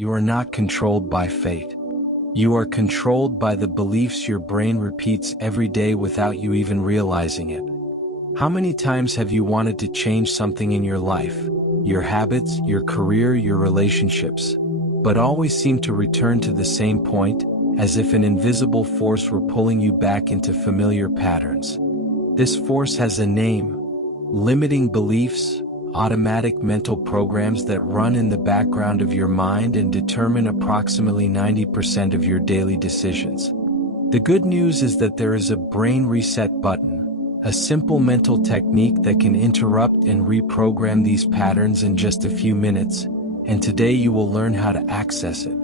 you are not controlled by fate. You are controlled by the beliefs your brain repeats every day without you even realizing it. How many times have you wanted to change something in your life, your habits, your career, your relationships, but always seem to return to the same point, as if an invisible force were pulling you back into familiar patterns? This force has a name: limiting beliefs, automatic mental programs that run in the background of your mind and determine approximately 90% of your daily decisions. The good news is that there is a brain reset button, a simple mental technique that can interrupt and reprogram these patterns in just a few minutes, and today you will learn how to access it.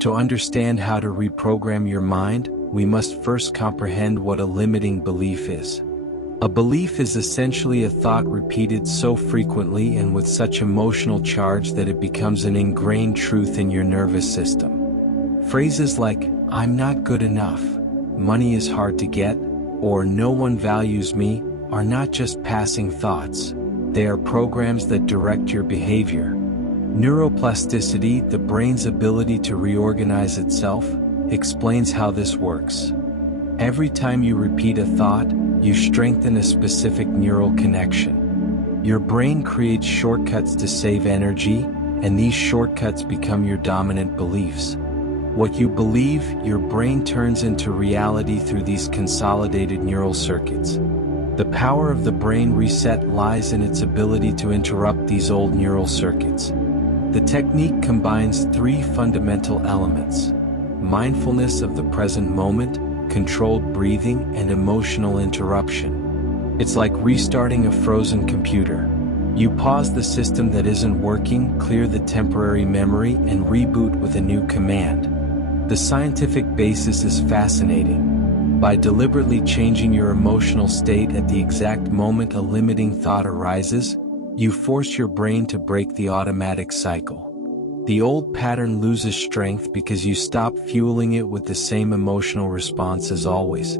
To understand how to reprogram your mind, we must first comprehend what a limiting belief is. A belief is essentially a thought repeated so frequently and with such emotional charge that it becomes an ingrained truth in your nervous system. Phrases like, "I'm not good enough," "money is hard to get," or "no one values me," are not just passing thoughts. They are programs that direct your behavior. Neuroplasticity, the brain's ability to reorganize itself, explains how this works. Every time you repeat a thought, you strengthen a specific neural connection. Your brain creates shortcuts to save energy, and these shortcuts become your dominant beliefs. What you believe, your brain turns into reality through these consolidated neural circuits. The power of the brain reset lies in its ability to interrupt these old neural circuits. The technique combines three fundamental elements: mindfulness of the present moment, controlled breathing, and emotional interruption. It's like restarting a frozen computer. You pause the system that isn't working, clear the temporary memory, and reboot with a new command. The scientific basis is fascinating. By deliberately changing your emotional state at the exact moment a limiting thought arises, you force your brain to break the automatic cycle. The old pattern loses strength because you stop fueling it with the same emotional response as always.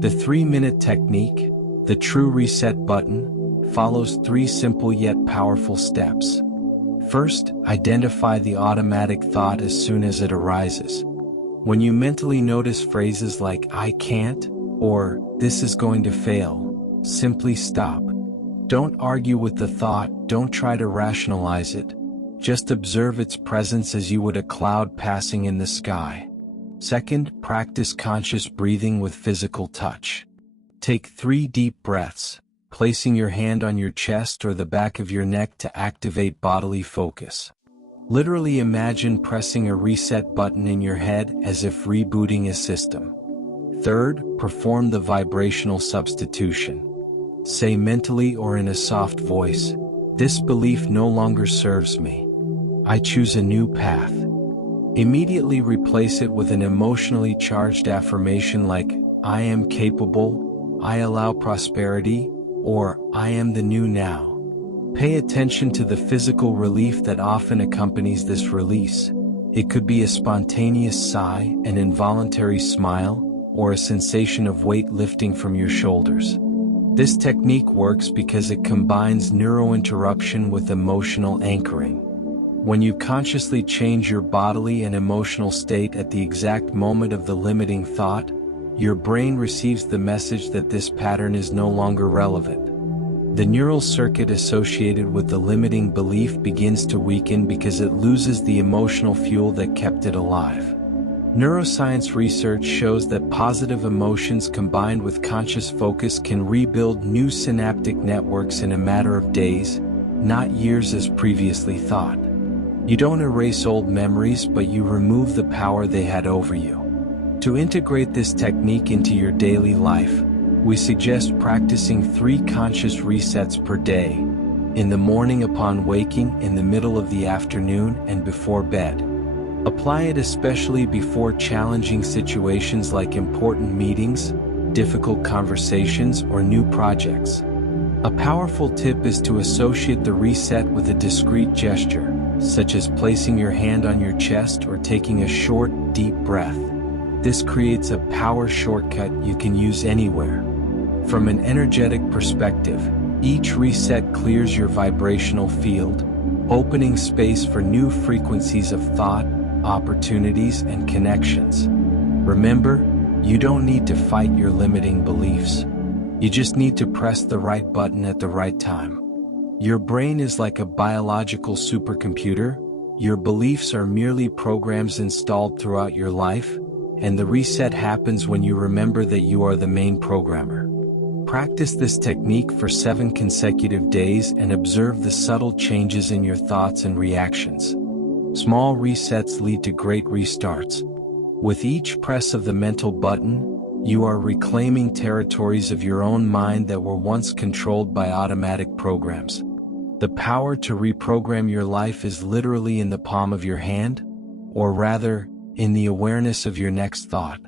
The 3-minute technique, the true reset button, follows 3 simple yet powerful steps. First, identify the automatic thought as soon as it arises. When you mentally notice phrases like "I can't" or "this is going to fail," simply stop. Don't argue with the thought, don't try to rationalize it. Just observe its presence as you would a cloud passing in the sky. Second, practice conscious breathing with physical touch. Take 3 deep breaths, placing your hand on your chest or the back of your neck to activate bodily focus. Literally imagine pressing a reset button in your head as if rebooting a system. Third, perform the vibrational substitution. Say mentally or in a soft voice, "This belief no longer serves me. I choose a new path." Immediately replace it with an emotionally charged affirmation like, "I am capable," "I allow prosperity," or "I am the new now." Pay attention to the physical relief that often accompanies this release. It could be a spontaneous sigh, an involuntary smile, or a sensation of weight lifting from your shoulders. This technique works because it combines neurointerruption with emotional anchoring. When you consciously change your bodily and emotional state at the exact moment of the limiting thought, your brain receives the message that this pattern is no longer relevant. The neural circuit associated with the limiting belief begins to weaken because it loses the emotional fuel that kept it alive. Neuroscience research shows that positive emotions combined with conscious focus can rebuild new synaptic networks in a matter of days, not years as previously thought. You don't erase old memories, but you remove the power they had over you. To integrate this technique into your daily life, we suggest practicing 3 conscious resets per day: in the morning upon waking, in the middle of the afternoon, and before bed. Apply it especially before challenging situations like important meetings, difficult conversations, or new projects. A powerful tip is to associate the reset with a discrete gesture, such as placing your hand on your chest or taking a short, deep breath. This creates a power shortcut you can use anywhere. From an energetic perspective, each reset clears your vibrational field, opening space for new frequencies of thought, opportunities, and connections. Remember, you don't need to fight your limiting beliefs. You just need to press the right button at the right time. Your brain is like a biological supercomputer. Your beliefs are merely programs installed throughout your life, and the reset happens when you remember that you are the main programmer. Practice this technique for 7 consecutive days and observe the subtle changes in your thoughts and reactions. Small resets lead to great restarts. With each press of the mental button, you are reclaiming territories of your own mind that were once controlled by automatic programs. The power to reprogram your life is literally in the palm of your hand, or rather, in the awareness of your next thought.